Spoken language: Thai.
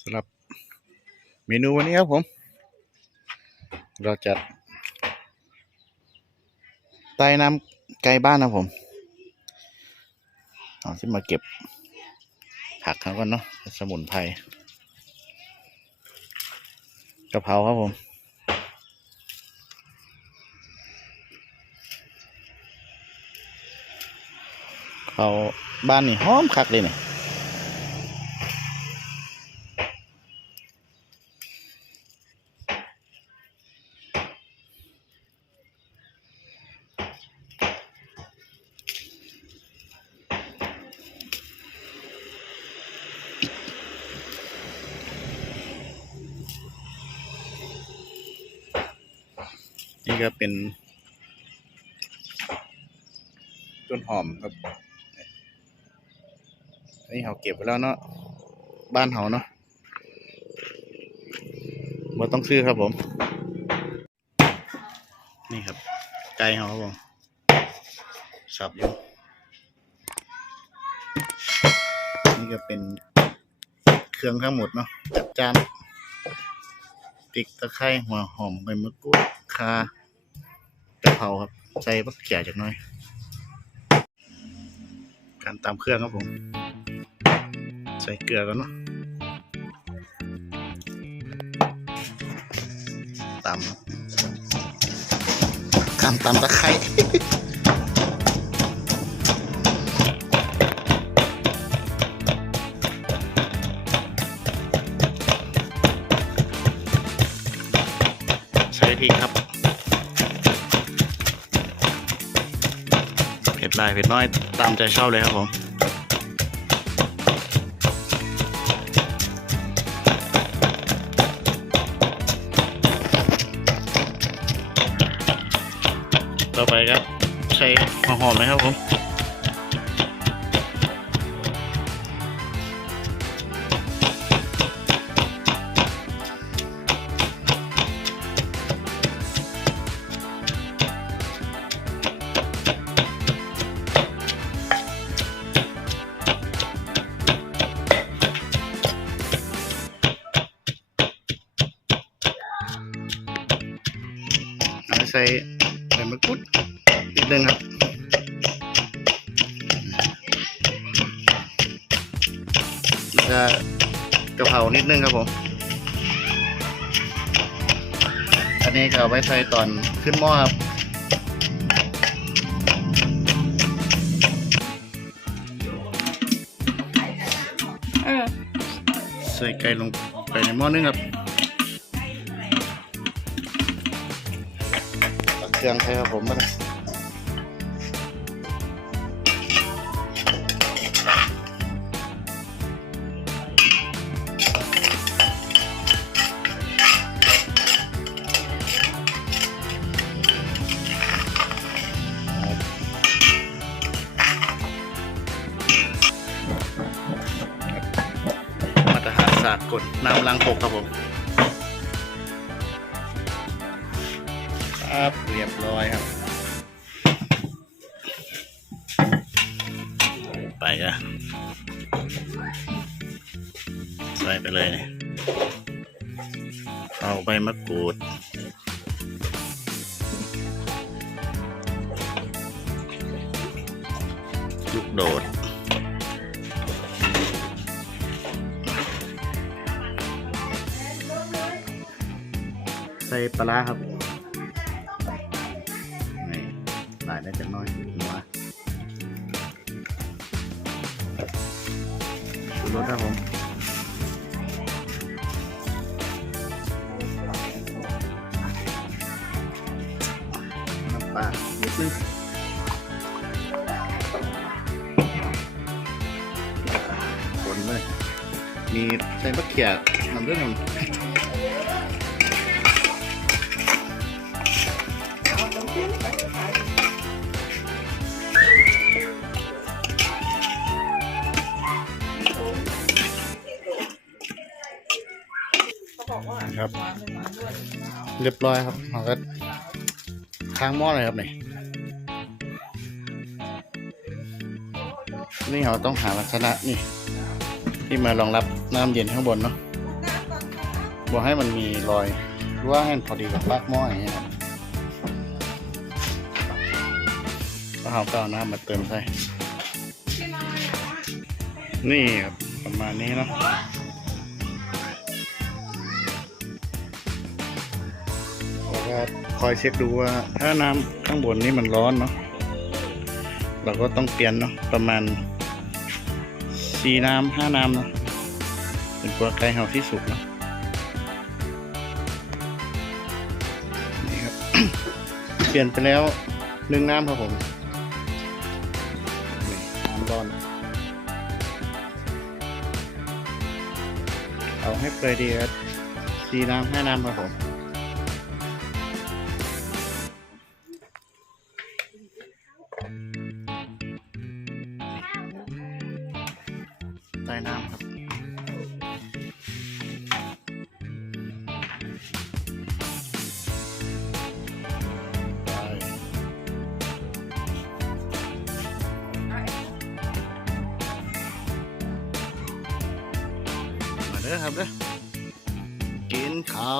สำหรับเมนูวันนี้ครับผม เราจะใต้น้ำไกลบ้านนะผมเอาที่มาเก็บผักครับก่อนเนาะสมุนไพรกะเพราครับผมเขาบ้านนี่หอมคักเลยเนี่ย ก็เป็นต้นหอมครับอันนี้เขาเก็บไว้แล้วเนาะบ้านเขาเนาะบ่ต้องซื้อครับผม นี่ครับไก่เขาครับผมสับอยู่นี่ก็เป็นเครื่องทั้งหมดเนาะจัดจานพริกตะไคร้หัวหอมใบมะกรูดข่า เพราครับ ใส่บักเขียจากน้อย การตามเครื่องครับผม ใส่เกลือก่อนเนาะตำครับการตำตะไคร้ใส่พริกครับ ดหลายเผ็ดน้อยตามใจชอบเลยครับผมต่อไปครับใส่หัวหอมๆนะครับผม ใส่ใส่มะกรูดนิดนึงครับแล้วก็กะเพรานิดนึงครับผม อันนี้ก็เอาไว้ใส่ตอนขึ้นหม้อครับเออใส่ไก่ลงไปในหม้อนึงครับ เครื่องใช่ครับผมมา เรียบร้อยครับ ไปอะใส่ไปเลยเนี่ยเอาใบมะกรูดลูกโดดใส่ปลาครับ ใส่ได้จักน้อยหัวชูรสครับผมน้ำปลานิดนึงคนเลย มีใส่มะเขือทำด้วยกันเครับ เรียบร้อยครับเราก็ค้างหม้อเลยครับนี่นี่เราต้องหาลักษณะนี่ ที่มารองรับน้ำเย็นข้างบนเนาะบอกให้มันมีรอยหรือว่าให้มันพอดีกับปากหม้ออย่างเงี้ยครับแล้วเราก็เอาน้ำมาเติมใส่นี่ครับประมาณนี้เนาะ ก็คอยเช็คดูว่าถ้าน้ำข้างบนนี่มันร้อนเนาะเราก็ต้องเปลี่ยนเนาะประมาณสี่น้ำห้าน้ำเนาะเป็นตัวไก่เห่าที่สุกเนาะนี่ครับ เปลี่ยนไปแล้วหนึ่งน้ำครับผมน้ำร้อน เอาให้เปื่อยดีครับสีน้ำห้าน้ำครับผม ใส่น้ำครับมาเด้อครับเด้อกินเขา